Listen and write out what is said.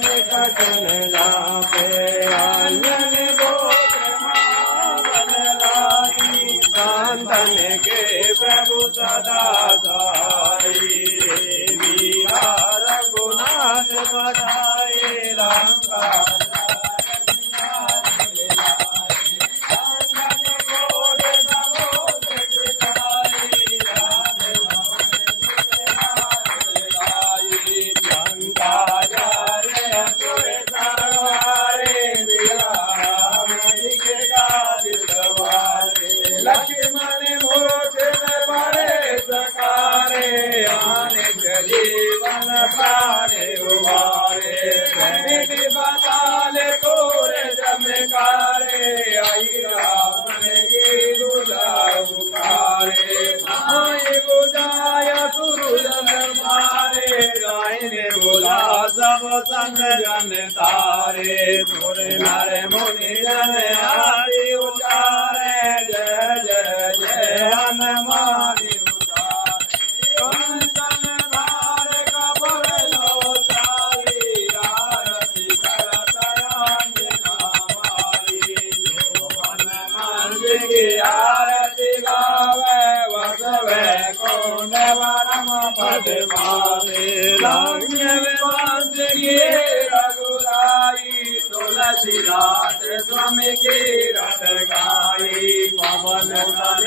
निकटन लागे आंगन गोत्र बन लागी कांदन के प्रभु सदा साई वीरा रघुनाथ बधाए राम का लक्ष्मण मोक्ष बड़े सकारे आने जीवन पारे उबारे भेंट बताले तोरे चमकारे आई रावण की दुलारे माई बुझाय सुरजन मारे गायने बोला सब संग जन तारे तोरे नर मुनि जन आदि उचारे जय जय जय हनुमानी उचारे कंचन धार कबर लोचारी आरती करत अंजना मारी जो हनुमान जी की आरती गावे वसवे कौन परम पद पावे लांग वंश की रघुराई तुलसीदास स्वामी की रट गाई पवन तन